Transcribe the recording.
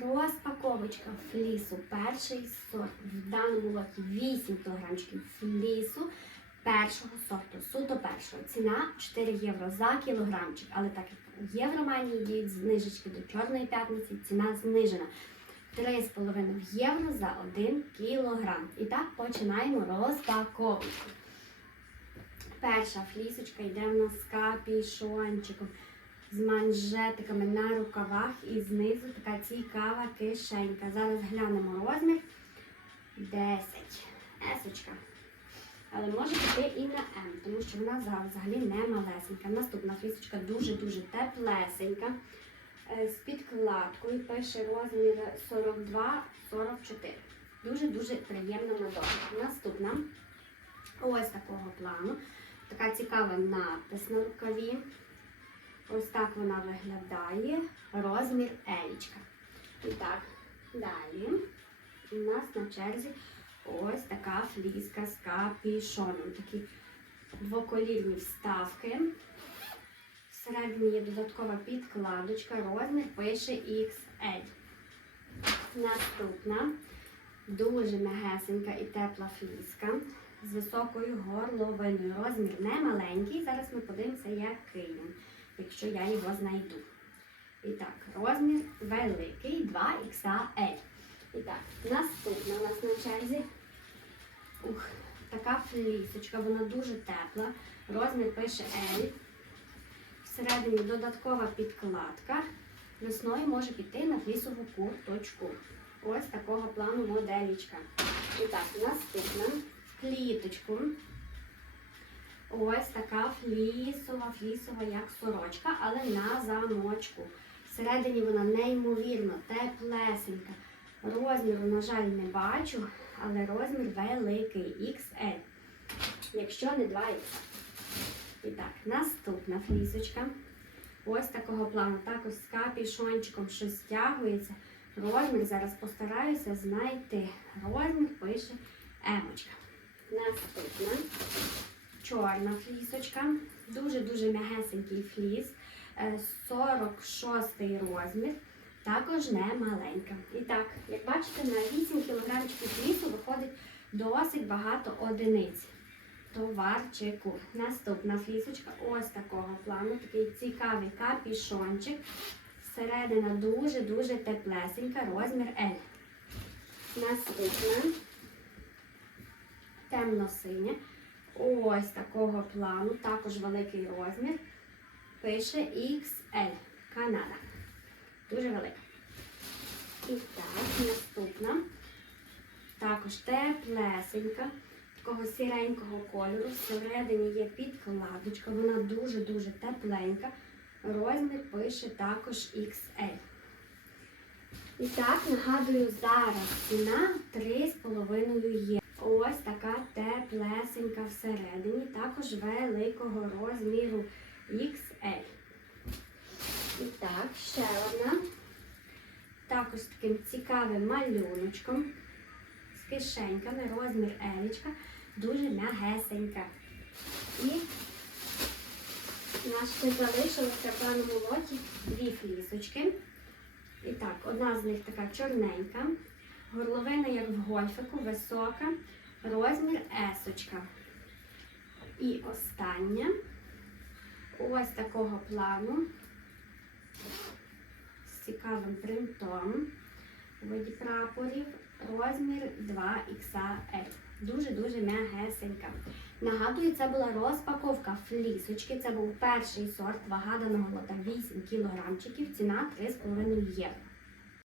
Розпаковочка флісу. Перший сорт. В даному лоті 8 кілограмчиків флісу першого сорту. Суто першого. Ціна 4 євро за кілограмчик. Але так як в Євроманії діють знижечки до Чорної п'ятниці, ціна знижена. 3,5 євро за 1 кілограм. І так починаємо розпаковочку. Перша флісочка йде в нас з капішончиком, з манжетиками на рукавах і знизу така цікава кишенька. Зараз глянемо розмір 10. Есочка. Але може піти і на М, тому що вона взагалі не малесенька. Наступна флісочка дуже-дуже теплесенька. е, З підкладкою пише розмір 42-44. Дуже-дуже приємно на догляд. Наступна ось такого плану. Така цікава надпис на рукаві. Ось так вона виглядає. Розмір елічка. І так, далі у нас на черзі ось така фліска з капішоном. Такі двоколірні вставки. Всередині є додаткова підкладочка, розмір пише XL. Наступна дуже м'ягесенька і тепла фліска з високою горловиною. Розмір не маленький. Зараз ми подивимося, який він, якщо я його знайду. І так, розмір великий 2XL. І так, наступна у нас на черзі. Ух, така флісочка, вона дуже тепла. Розмір пише L. Всередині додаткова підкладка. Весною може піти на флісову курточку. Ось такого плану моделічка. І так, наступна кліточку. Ось така флісова, флісова, як сорочка, але на замочку. Всередині вона неймовірно теплесенька. Розміру, на жаль, не бачу, але розмір великий XL. Якщо не 2X. І так, наступна флісочка. Ось такого плану. Також з капішончиком щось стягується. Розмір зараз постараюся знайти. Розмір пише емочка. Наступна чорна флісочка. Дуже-дуже м'ягесенький фліс. Е, 46 розмір. Також не маленька. І так, як бачите, на 8 кг флісу виходить досить багато одиниць товарчику. Наступна флісочка ось такого плану. Такий цікавий капішончик. Середина дуже-дуже теплесенька, розмір L. Наступна темно-синя. Ось такого плану, також великий розмір. Пише XL. Канада. Дуже велика. І так, наступна. Також теплесенька, такого сіренького кольору. Всередині є підкладочка, вона дуже-дуже тепленька. Розмір пише також XL. І так, нагадую, зараз ціна 3,5 є. Ось така всередині, також великого розміру XL. І так, ще одна. Також таким цікавим малюночком. З кишеньками, розмір елічка, дуже м'ягесенька. І нас ще залишилося в даному лоті дві флісочки. І так, одна з них така чорненька, горловина, як в гольфику, висока, розмір есочка. І остання ось такого плану з цікавим принтом у виді прапорів, розмір 2XL. Дуже-дуже м'ягесенька. Нагадую, це була розпаковка флісочки. Це був перший сорт вага даного лота 8 кілограмчиків, ціна 3,5 євро.